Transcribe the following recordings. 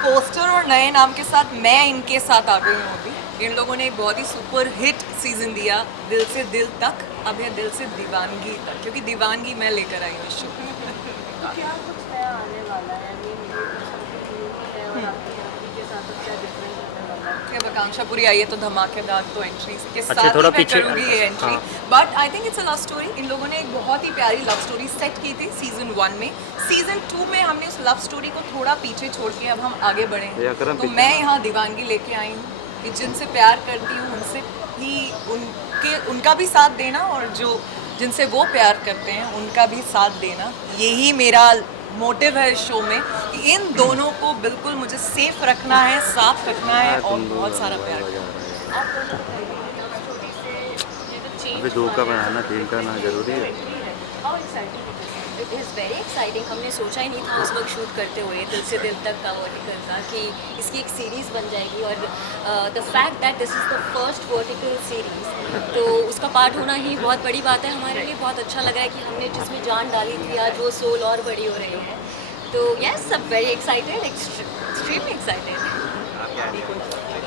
Poster और नए नाम के साथ मैं इनके साथ आ गई हूँ अभी। इन लोगों ने एक बहुत ही सुपर हिट सीजन दिया, दिल से दिल तक। अब है दिल से दीवानगी तक, क्योंकि दीवानगी मैं लेकर आई हूँ शो। तो क्या कुछ नया आने वाला है? ये मुझे कुछ समथिंग न्यू है और आपकी फैमिली के साथ अब क्या डिफरेंट होने वाला है? अब आकांक्षा पूरी आई है तो धमाकेदार तो एंट्री के अच्छा, साथ थोड़ा ही मैं पीछे- करूँगी ये एंट्री। हाँ। But I think it's a love story. इन लोगों ने एक बहुत ही प्यारी लव स्टोरी सेट की थी सीजन 1 में। सीजन 2 में हमने उस लव स्टोरी को थोड़ा पीछे छोड़ के अब हम आगे बढ़े या हैं। करम तो पीछे। मैं यहाँ दीवानगी लेके आई हूँ कि जिनसे प्यार करती हूँ उनसे ही उनका भी साथ देना, और जो जिनसे वो प्यार करते हैं उनका भी साथ देना। यही मेरा मोटिव है इस शो में कि इन दोनों को बिल्कुल मुझे सेफ रखना है, साफ रखना है और बहुत सारा प्यार करना है। आप दोनों बताइए लव स्टोरी से ये जो चेंज अभी 2 का बनाना 3 का ना जरूरी है। How exciting it is very exciting. हमने सोचा ही नहीं था उस वक्त शूट करते हुए दिल से दिल तक का वर्टिकल का कि इसकी एक सीरीज़ बन जाएगी, और the fact that this is the first vertical series, तो उसका पार्ट होना ही बहुत बड़ी बात है हमारे लिए। बहुत अच्छा लगा है कि हमने जिसमें जान डाली थी आज वो सोल और बड़ी हो रही है। तो यस, सब वेरी एक्साइटेड, एक्सट्रीमली एक्साइटेड।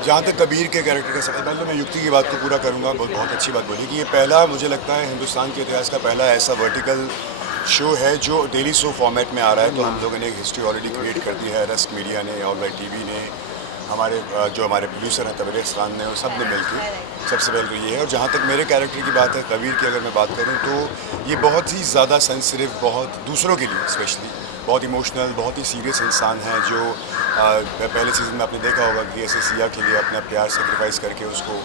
जहाँ तक कबीर के कैरेक्टर का सवाल, पहले मैं युक्ति की बात को पूरा करूँगा। बहुत अच्छी बात बोली कि ये पहला, मुझे लगता है हिंदुस्तान के इतिहास का पहला ऐसा वर्टिकल शो है जो डेली शो फॉर्मेट में आ रहा है। तो हम लोगों ने एक हिस्ट्री ऑलरेडी क्रिएट कर दी है। रस्क मीडिया ने, ऑलराइट टीवी ने, हमारे प्रोड्यूसर हैं तबरेज़ खान ने, और सब ने मिलकर सबसे पहले तो ये है। और जहाँ तक मेरे कैरेक्टर की बात है, कबीर की अगर मैं बात करूँ, तो ये बहुत ही ज़्यादा सेंसिटिव, बहुत दूसरों के लिए स्पेशली बहुत इमोशनल, बहुत ही सीरियस इंसान है जो पहले सीज़न में आपने देखा होगा कि ऐसे सिया के लिए अपना प्यार सेक्रीफाइस करके उसको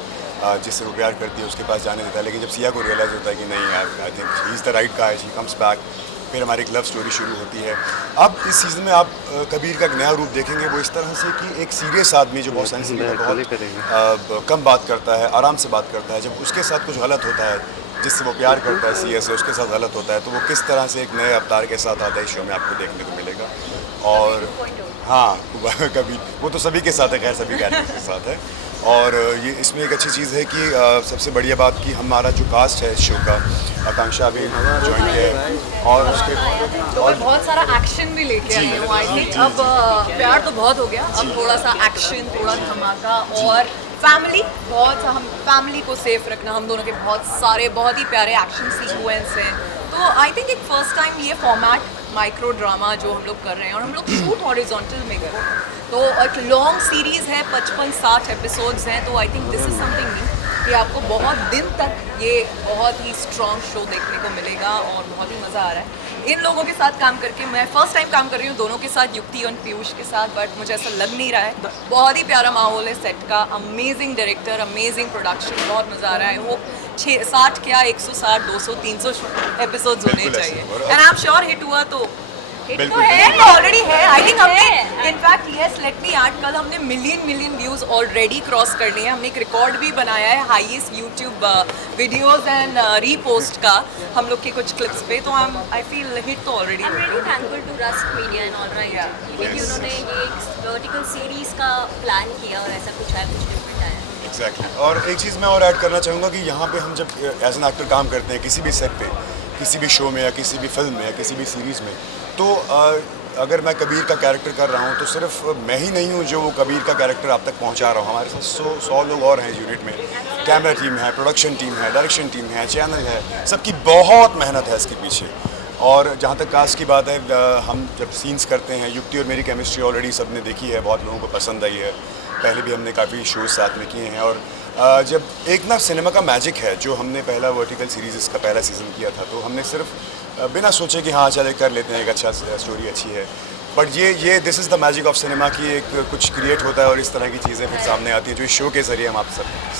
जिससे वो प्यार करती है उसके पास जाने देता है। लेकिन जब सिया को रियलाइज़ होता है कि नहीं यार, I think he is the right guy, she comes back, फिर हमारी एक लव स्टोरी शुरू होती है। अब इस सीज़न में आप कबीर का एक नया रूप देखेंगे, वो इस तरह से कि एक सीरियस आदमी जो बहुत सेंसिटिव है, बहुत कम बात करता है, आराम से बात करता है, जब उसके साथ कुछ गलत होता है, जिससे वो प्यार करता है सिया से, उसके साथ गलत होता है, तो वो किस तरह से एक नए अवतार के साथ आता है इस शो में आपको देखने को मिलेगा। और हाँ, कभी वो तो सभी के साथ है, खैर सभी कैरेक्टर्स के साथ है। और ये इसमें एक अच्छी चीज़ है कि सबसे बढ़िया बात कि हमारा जो कास्ट है इस शो का, आकांक्षा भी ज्वाइन किया है और उसके तो मैं बहुत सारा एक्शन भी लेके आई हूँ। आई थिंक अब प्यार तो बहुत हो गया, अब थोड़ा सा एक्शन, थोड़ा धमाका और फैमिली, बहुत हम फैमिली को सेफ रखना। हम दोनों के बहुत सारे बहुत ही प्यारे एक्शन सीक्वेंस हैं। तो आई थिंक एक फर्स्ट टाइम ये फॉर्मेट माइक्रो ड्रामा जो हम लोग कर रहे हैं, और हम लोग शूट हॉरिजॉन्टल में कर रहे हैं, तो एक लॉन्ग सीरीज़ है, 55-60 एपिसोड्स हैं। तो I think this is something new कि आपको बहुत दिन तक ये बहुत ही स्ट्रॉन्ग शो देखने को मिलेगा और बहुत ही मज़ा आ रहा है इन लोगों के साथ काम करके। मैं फर्स्ट टाइम काम कर रही हूँ दोनों के साथ, युक्ति और पीयूष के साथ, बट मुझे ऐसा लग नहीं रहा है। बहुत ही प्यारा माहौल है सेट का, अमेजिंग डायरेक्टर, अमेजिंग प्रोडक्शन, बहुत मज़ा आ रहा है। वो 60 क्या 160, 200, 300 एपिसोड्स होने बिल्कुल चाहिए। ऐसे। And I am sure hit हुआ तो हिट तो बिल्कुल। है, ऑलरेडी है। आई थिंक हमने in fact yes let me add, कल हमने मिलियन व्यूज ऑलरेडी क्रॉस कर लिए हैं। हमने एक रिकॉर्ड भी बनाया है highest YouTube videos and repost का हम लोग के कुछ क्लिप्स पे। तो आई फील हिट तो already I am really thankful to Rusk Media and alright कि उन्होंने ये एक वर्टिकल सीरीज का प्लान किया और ऐसा कुछ है, कुछ डिफरेंट आया। एग्जैक्टली। और एक चीज़ मैं और ऐड करना चाहूँगा कि यहाँ पे हम जब एज एन एक्टर काम करते हैं किसी भी सेट पे, किसी भी शो में या किसी भी फिल्म में या किसी भी सीरीज़ में, तो अगर मैं कबीर का कैरेक्टर कर रहा हूँ तो सिर्फ मैं ही नहीं हूँ जो वो कबीर का कैरेक्टर आप तक पहुँचा रहा हूँ। हमारे साथ 100 लोग और हैं यूनिट में। कैमरा टीम है, प्रोडक्शन टीम है, डायरेक्शन टीम है, चैनल है, सबकी बहुत मेहनत है इसके पीछे। और जहाँ तक कास्ट की बात है, हम जब सीन्स करते हैं, युक्ति और मेरी केमिस्ट्री ऑलरेडी सब ने देखी है, बहुत लोगों को पसंद आई है। पहले भी हमने काफ़ी शोज साथ में किए हैं। और जब एक ना सिनेमा का मैजिक है, जो हमने पहला वर्टिकल सीरीज़ इसका पहला सीज़न किया था, तो हमने सिर्फ बिना सोचे कि हाँ चले कर लेते हैं, एक अच्छा स्टोरी अच्छी है, बट ये this is the magic of cinema की एक कुछ क्रिएट होता है और इस तरह की चीज़ें फिर सामने आती हैं, जो इस शो के ज़रिए हम आप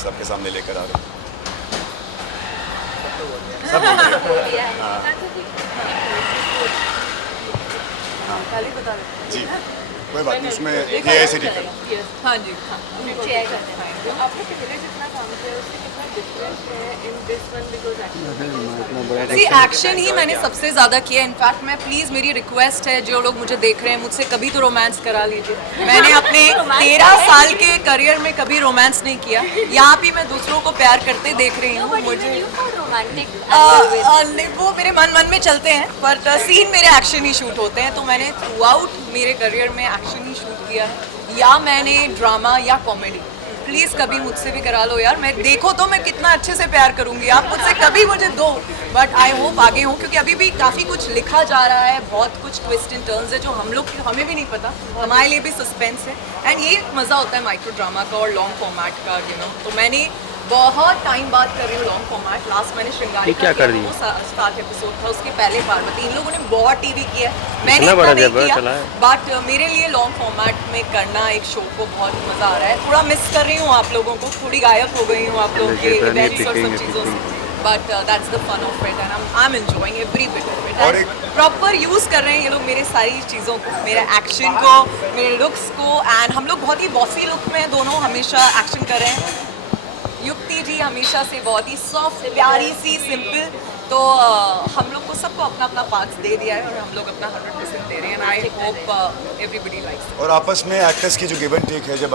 सबके सामने लेकर आ रहे हैं। सब हो गया। खाली बता दें। जी, कोई बात नहीं, उसमें ये ऐसे ठीक है। हाँ जी, हाँ। शेयर करते हैं। आपने पहले जितना काम किया उससे कितना डिफरेंट है इन दिस वन बिकॉज जी एक्शन ही मैंने सबसे ज़्यादा किया। इनफैक्ट मैं प्लीज़, मेरी रिक्वेस्ट है जो लोग मुझे देख रहे हैं, मुझसे कभी तो रोमांस करा लीजिए। मैंने अपने 13 साल के करियर में कभी रोमांस नहीं किया। यहाँ भी मैं दूसरों को प्यार करते देख रही हूँ। मुझे रोमांटिक नहीं, वो मेरे मन में चलते हैं, बट सीन मेरे एक्शन ही शूट होते हैं। तो मैंने थ्रू आउट मेरे करियर में एक्शन ही शूट किया है। या मैंने ड्रामा या कॉमेडी, प्लीज़ कभी मुझसे भी करा लो यार। मैं देखो तो मैं कितना अच्छे से प्यार करूंगी, आप मुझसे कभी मुझे दो, बट आई होप आगे हूँ, क्योंकि अभी भी काफ़ी कुछ लिखा जा रहा है, बहुत कुछ ट्विस्ट एंड टर्न्स है जो हमें भी नहीं पता, हमारे लिए भी सस्पेंस है। एंड ये मज़ा होता है माइक्रो ड्रामा का और लॉन्ग फॉर्मेट का, यू नो। तो मैंने बहुत टाइम बाद कर रही हूँ लॉन्ग फॉर्मेट। लास्ट मैंने श्रृंगारी क्या कर रही है? 7 एपिसोड था, उसके पहले पार्वती। इन लोगों ने बहुत टीवी किया है, मैंने इतना बड़ा इतना नहीं जबर किया, चला है। बट मेरे लिए लॉन्ग फॉर्मेट में करना एक शो को बहुत मज़ा आ रहा है। थोड़ा मिस कर रही हूँ आप लोगों को, थोड़ी गायब हो गई हूँ आप लोगों के लेकिन इवेंट्स और सब picking, चीज़ों से, but that's the fun of it and I am enjoying every bit of it. और और एक- प्रॉपर यूज़ कर रहे हैं ये लोग मेरे सारी चीज़ों को, मेरे एक्शन को, मेरे लुक्स को, एंड हम लोग बहुत ही बॉसी लुक में दोनों हमेशा एक्शन कर रहे हैं। युक्ति जी हमेशा से बहुत ही सॉफ्ट, प्यारी सी, सिंपल, तो हम लोग को सबको अपना अपना पार्ट्स दे दिया है और हम लोग अपना 100% दे रहे हैं। And I hope everybody likes. और आपस में एक्टर्स की जो गिव एंड टेक है, जब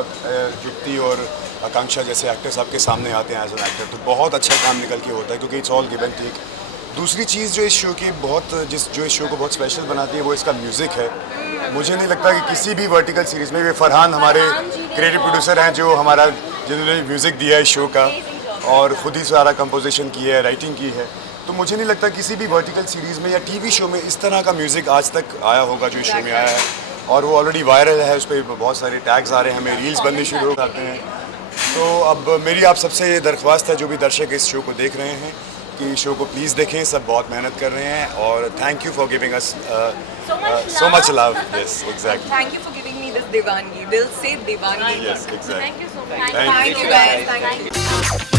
युक्ति और आकांक्षा जैसे एक्टर्स आपके सामने आते हैं एज एन एक्टर, तो बहुत अच्छा काम निकल के होता है, क्योंकि it's all give and take. दूसरी चीज़ जो इस शो की जो इस शो को बहुत स्पेशल बनाती है, वो इसका म्यूज़िक है। मुझे नहीं लगता कि किसी भी वर्टिकल सीरीज़ में, ये फरहान हमारे क्रिएटिव प्रोड्यूसर हैं जो जिन्होंने म्यूज़िक दिया है इस शो का, और खुद ही सारा कंपोजिशन की है, राइटिंग की है, तो मुझे नहीं लगता किसी भी वर्टिकल सीरीज़ में या टीवी शो में इस तरह का म्यूज़िक आज तक आया होगा जो इस शो में आया है। और वो ऑलरेडी वायरल है, उस पर बहुत सारे टैग्स आ रहे हैं, हमें रील्स बनने शुरू हो जाते हैं। तो अब मेरी आप सबसे ये दरख्वास्त है, जो भी दर्शक इस शो को देख रहे हैं, कि शो को प्लीज़ देखें, सब बहुत मेहनत कर रहे हैं, और thank you for giving us so much love. Yes, exactly. Thank you for giving me this दीवानगी, दिल से दीवानगी। Yes, exactly. Thank you so much. Thank you. Thank you guys, thank you.